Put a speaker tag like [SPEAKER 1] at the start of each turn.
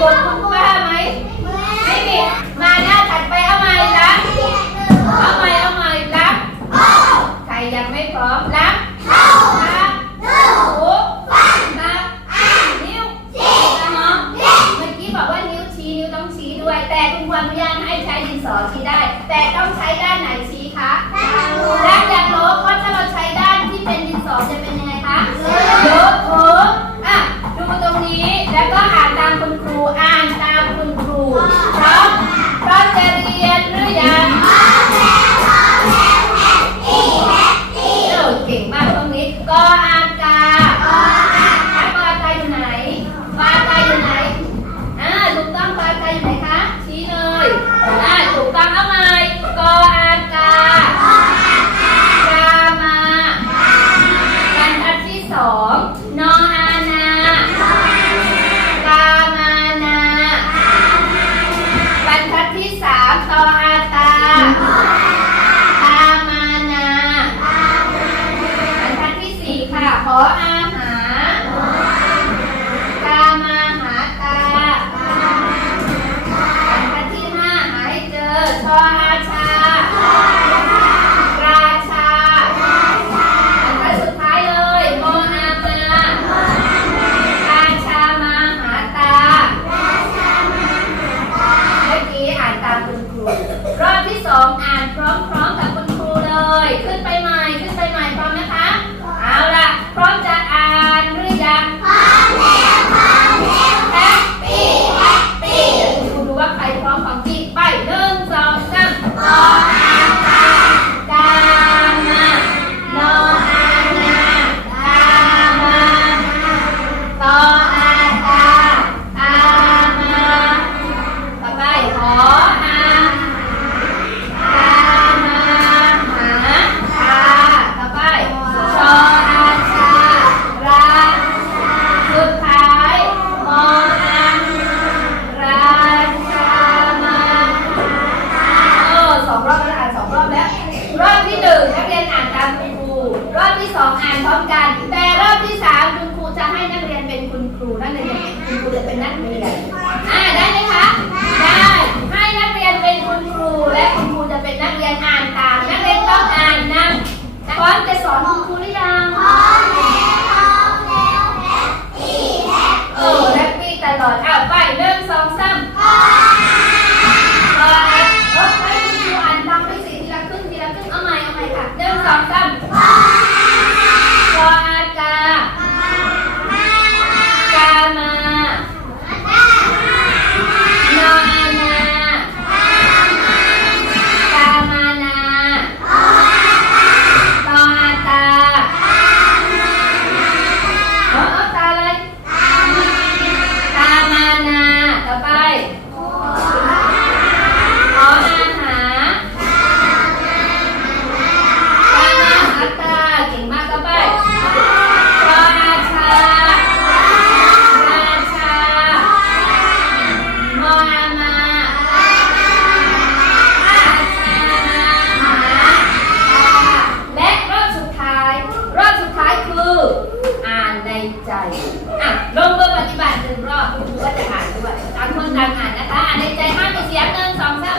[SPEAKER 1] บทคุณว่าไหมไม่มีมาหน้าถัดไปเอาใหม่ล้าเอาใหม่เอาใหม่ล้าใครยังไม่พร้อมล้างแต่คุณวรอนุญาตให้ใช้ดินสอชี้ได้ แต่ต้องใช้ด้านไหนชี้คะด้าอย่างลบเพราถ้าเราใช้ด้านที่เป็นดินสอจะเป็นยังไงคะลบโค้อะดูตรงนี้แล้วก็หาตามคุณครู and ให้นักเรียนเป็นคุณครูนั่นเองคุณครูจะเป็นนักเรียน ใจอะลงมือปฏิบัติหนึ่งรอบคุณครูก็จะอ่านด้วยต่างคนต่างอ่านนะคะในใจห้ามมีเสียเงินสองเท่า